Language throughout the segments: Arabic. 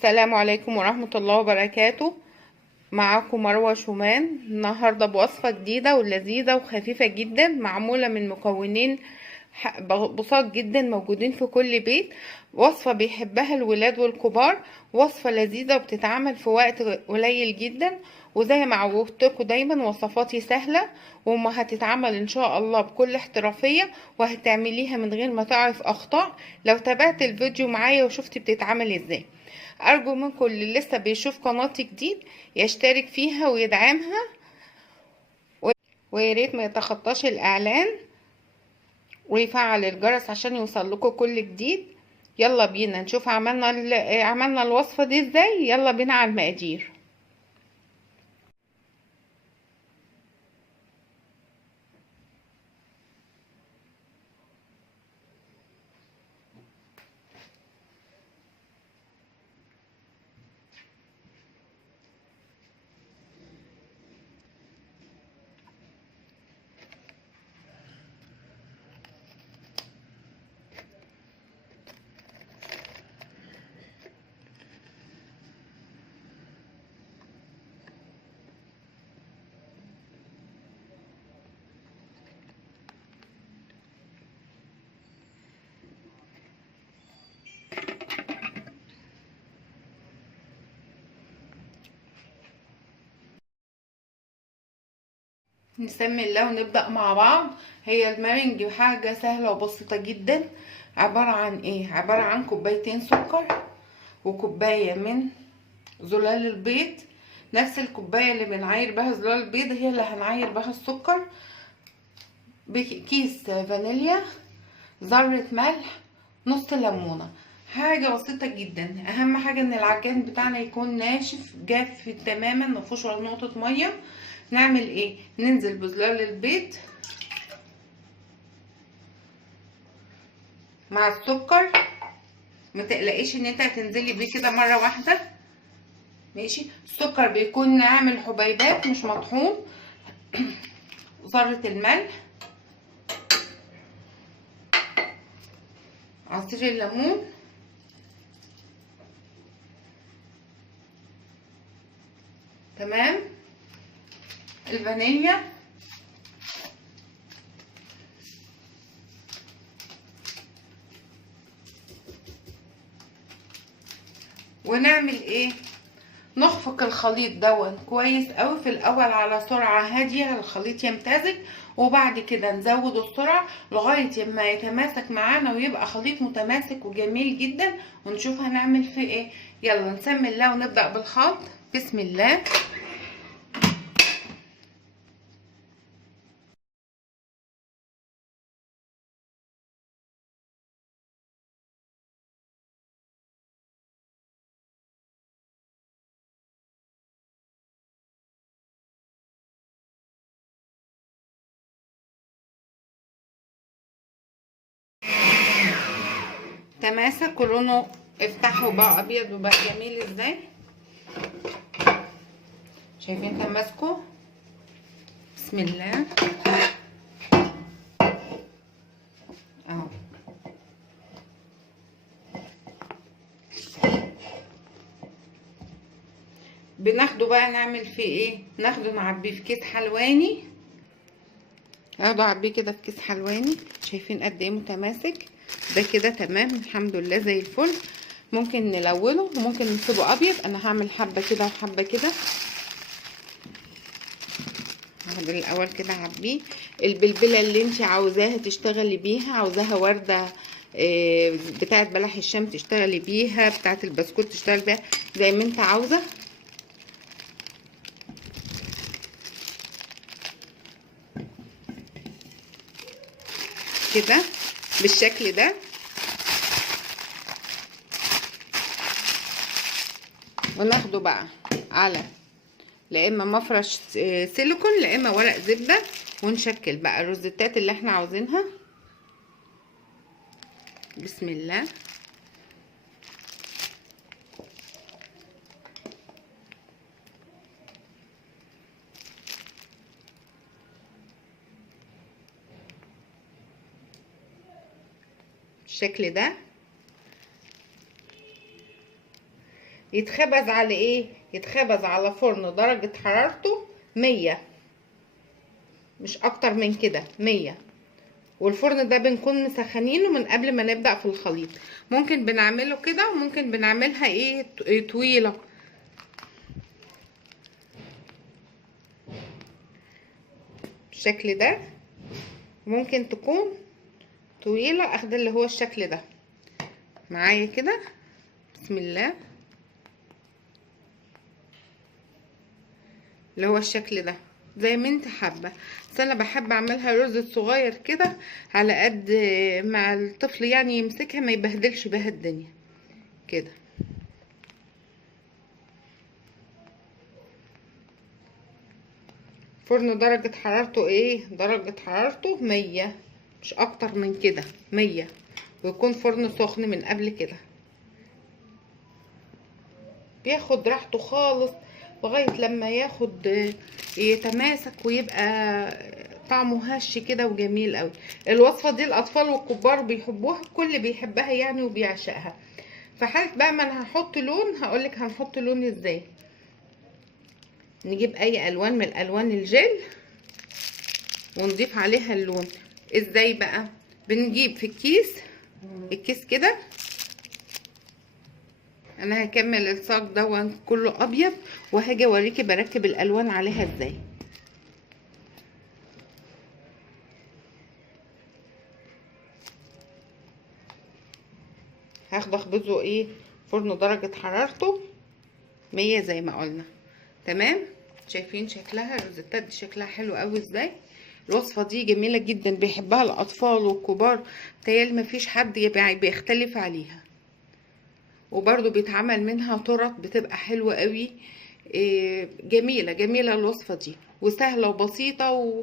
السلام عليكم ورحمة الله وبركاته. معاكم مروة شومان النهاردة بوصفة جديدة ولذيذة وخفيفة جدا، معمولة من مكونين بساط جدا موجودين في كل بيت. وصفة بيحبها الولاد والكبار، وصفة لذيذة وبتتعمل في وقت قليل جدا. وزي ما عودتكم دايما وصفاتي سهلة وما هتتعمل ان شاء الله بكل احترافية، وهتعمليها من غير ما تعرف اخطاء لو تابعت الفيديو معايا وشفتي بتتعمل ازاي. ارجو منكم اللي لسه بيشوف قناتي جديد يشترك فيها ويدعمها، وياريت ما يتخطاش الاعلان ويفعل الجرس عشان يوصل لكم كل جديد. يلا بينا نشوف عملنا الوصفة دي ازاي. يلا بينا على المقادير. نسمي الله ونبدأ مع بعض. هي المارنج حاجة سهلة وبسيطة جدا. عبارة عن ايه؟ عبارة عن كوبايتين سكر وكوباية من زلال البيض. نفس الكوباية اللي بنعاير بها زلال البيض هي اللي هنعاير بها السكر. كيس فانيليا، ذرة ملح، نص ليمونة. حاجة بسيطة جدا. اهم حاجة ان العجان بتاعنا يكون ناشف جاف تماما مفيهوش ولا نقطة مية. نعمل ايه؟ ننزل بزلال البيض مع السكر. متقلقيش ان انت هتنزلي بيه كده مرة واحدة، ماشي؟ السكر بيكون ناعم حبيبات مش مطحون. ذرة الملح، عصير الليمون، تمام، الفانيليا، ونعمل ايه؟ نخفق الخليط دون كويس قوي في الاول على سرعه هاديه الخليط يمتزج، وبعد كده نزود السرعه لغايه ما يتماسك معانا ويبقى خليط متماسك وجميل جدا. ونشوف هنعمل فيه ايه. يلا نسمي الله ونبدا بالخلط. بسم الله. تماسك ولونه افتحه وبقى ابيض وبقى جميل ازاي. شايفين تماسكه؟ بسم الله اهو. بناخده بقى نعمل فيه ايه؟ ناخده نعبيه في كيس حلواني. اخده اعبيه كده في كيس حلواني. شايفين قد ايه متماسك؟ ده كده تمام الحمد لله زي الفل. ممكن نلونه وممكن نسيبه ابيض. انا هعمل حبه كده وحبه كده. هعمل الاول كده اعبيه. البلبله اللي انت عاوزاها تشتغلي بيها، عاوزاها ورده بتاعه بلح الشام تشتغلي بيها، بتاعه البسكوت تشتغلي بيها زي ما انت عاوزه. كده بالشكل ده. وناخده بقى على لا اما مفرش سيليكون لا اما ورق زبده، ونشكل بقى الروزيتات اللي احنا عاوزينها. بسم الله. بالشكل ده. يتخبز على ايه؟ يتخبز على فرن درجة حرارته 100، مش اكتر من كده، 100. والفرن ده بنكون مسخنينه من قبل ما نبدأ في الخليط. ممكن بنعمله كده وممكن بنعملها ايه طويلة، بالشكل ده. ممكن تكون طويلة اخد اللي هو الشكل ده معايا كده. بسم الله، اللي هو الشكل ده زي ما انت حابه. بس انا بحب اعملها رز صغير كده على قد مع الطفل، يعني يمسكها ما يبهدلش بها الدنيا كده. فرن درجة حرارته ايه؟ درجة حرارته 100، مش اكتر من كده، 100. ويكون فرن سخن من قبل كده. بياخد راحته خالص لغاية لما ياخد يتماسك ويبقى طعمه هش كده وجميل قوي. الوصفة دي الاطفال والكبار بيحبوها، الكل بيحبها يعني وبيعشقها. فحالة بقى ما انا هحط لون، هقولك هنحط لون ازاي. نجيب اي الوان من الالوان الجل ونضيف عليها اللون. ازاي بقى؟ بنجيب في الكيس كده. انا هكمل الصاج ده كله ابيض، وهاجي اوريكي بركب الالوان عليها ازاي. هاخد اخبزه ايه؟ فرن درجة حرارته 100 زي ما قلنا. تمام. شايفين شكلها الروزيتات دي شكلها حلو قوي ازاي. الوصفة دي جميلة جدا، بيحبها الاطفال والكبار، متهيألي مفيش حد بيختلف عليها. وبرده بيتعمل منها طرق بتبقى حلوة قوي. جميلة جميلة الوصفة دي، وسهلة وبسيطة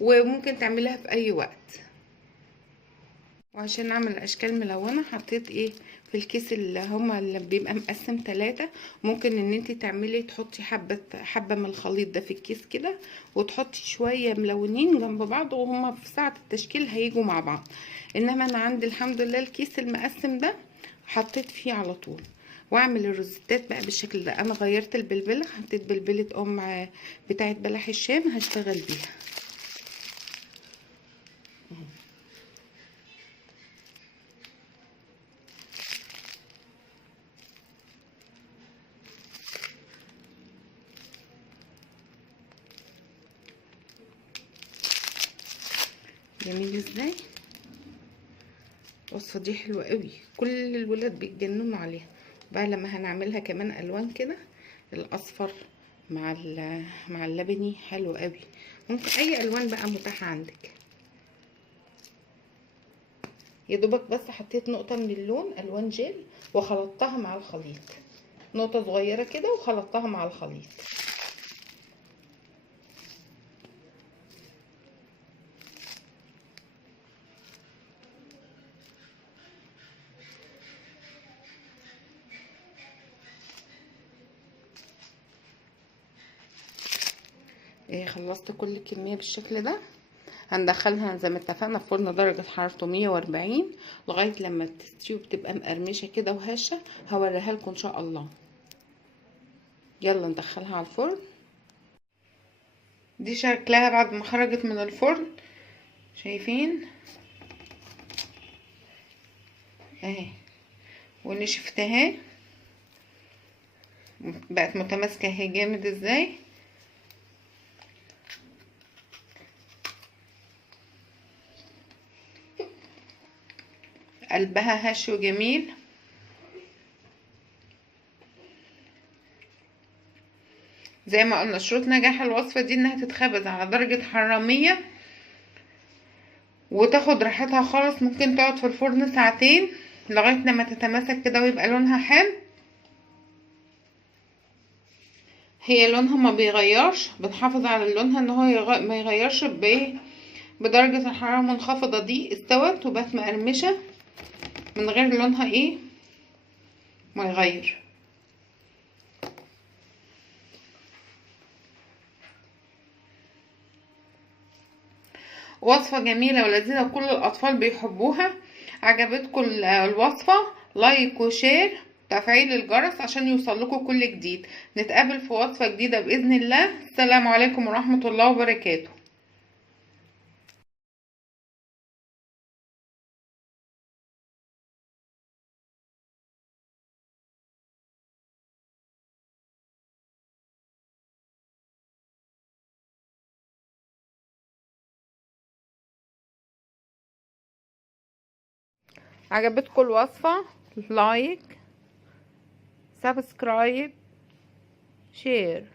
وممكن تعملها في اي وقت. وعشان اعمل اشكال ملونة حطيت ايه في الكيس اللي بيبقى مقسم 3. ممكن ان انت تعملي تحطي حبة من الخليط ده في الكيس كده، وتحطي شوية ملونين جنب بعض، وهما في ساعة التشكيل هيجوا مع بعض. انما انا عندي الحمد لله الكيس المقسم ده حطيت فيه على طول. واعمل الروزيتات بقى بالشكل ده. انا غيرت البلبلة، حطيت بلبلة بتاعت بلح الشام هشتغل بيها. جميل ازاي. الوصفه دي حلوه قوي، كل الولاد بيتجننوا عليها. بقى لما هنعملها كمان الوان كده، الاصفر مع اللبني حلو قوي. ممكن اي الوان بقى متاحه عندك. يا دوبك بس حطيت نقطه من اللون الوان جيل وخلطتها مع الخليط، نقطه صغيره كده وخلطتها مع الخليط. خلصت كل الكميه بالشكل ده. هندخلها زي ما اتفقنا في فرن درجة حرارته 140 لغاية لما تستوي بتبقى مقرمشة كده وهشة. هوريها لكم ان شاء الله. يلا ندخلها على الفرن. دي شكلها بعد ما خرجت من الفرن، شايفين اهي، ونشفتها بقت متماسكة اهي جامد ازاي. قلبها هش وجميل. زي ما قلنا شروط نجاح الوصفة دي انها تتخبز على درجة حرارة 100 وتاخد راحتها خالص. ممكن تقعد في الفرن ساعتين لغاية لما تتماسك كده ويبقى لونها حلو. هي لونها ما بيغيرش، بنحافظ على لونها ان هو ما يغيرش بدرجة الحرارة المنخفضة. دي استوت وبقت مقرمشة من غير لونها ايه ما يغير. وصفة جميلة ولذيذة كل الأطفال بيحبوها. عجبتكم الوصفة؟ لايك وشير. وتفعيل الجرس عشان يوصلكوا كل جديد. نتقابل في وصفة جديدة بإذن الله. السلام عليكم ورحمة الله وبركاته. عجبتكم الوصفة؟ لايك، سبسكرايب، شير.